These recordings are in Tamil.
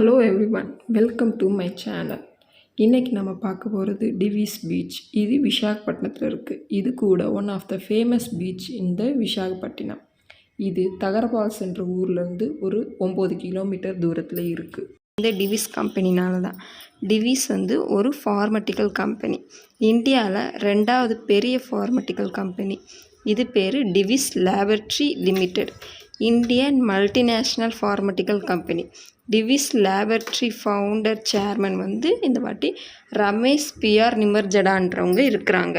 Hello everyone, welcome to my channel. இன்றைக்கி நம்ம பார்க்க போகிறது டிவிஸ் பீச். இது விசாகப்பட்டினத்தில் இருக்குது. இது கூட one of the famous beach இந்த விசாகப்பட்டினம். இது தகரபால்ஸ் என்ற ஊர்லேருந்து ஒரு 9 கிலோமீட்டர் தூரத்தில் இருக்குது. இந்த டிவிஸ் கம்பெனினால தான். டிவிஸ் ஒரு ஃபார்மட்டிக்கல் கம்பெனி. இந்தியாவில் 2வது பெரிய ஃபார்மட்டிக்கல் கம்பெனி. இது பேர் Divis laboratory limited. Indian multinational pharmaceutical company. Divis laboratory founder chairman இந்த வாட்டி ரமேஷ் பிஆர் நிமர்ஜடான்றவங்க இருக்கிறாங்க.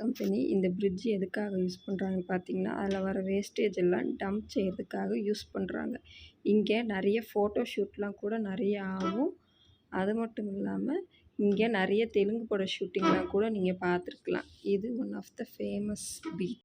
கம்பெனி இந்த பிரிட்ஜ் எதுக்காக யூஸ் பண்ணுறாங்கன்னு பார்த்தீங்கன்னா, அதில் வர வேஸ்டேஜ் எல்லாம் டம்ப் செய்கிறதுக்காக யூஸ் பண்ணுறாங்க. இங்கே நிறைய ஃபோட்டோ ஷூட்லாம் கூட நிறைய ஆகும். அது மட்டும் இல்லாமல் இங்கே நிறைய தெலுங்கு பட ஷூட்டிங்லாம் கூட நீங்கள் பார்த்துருக்கலாம். இது one of the famous beach.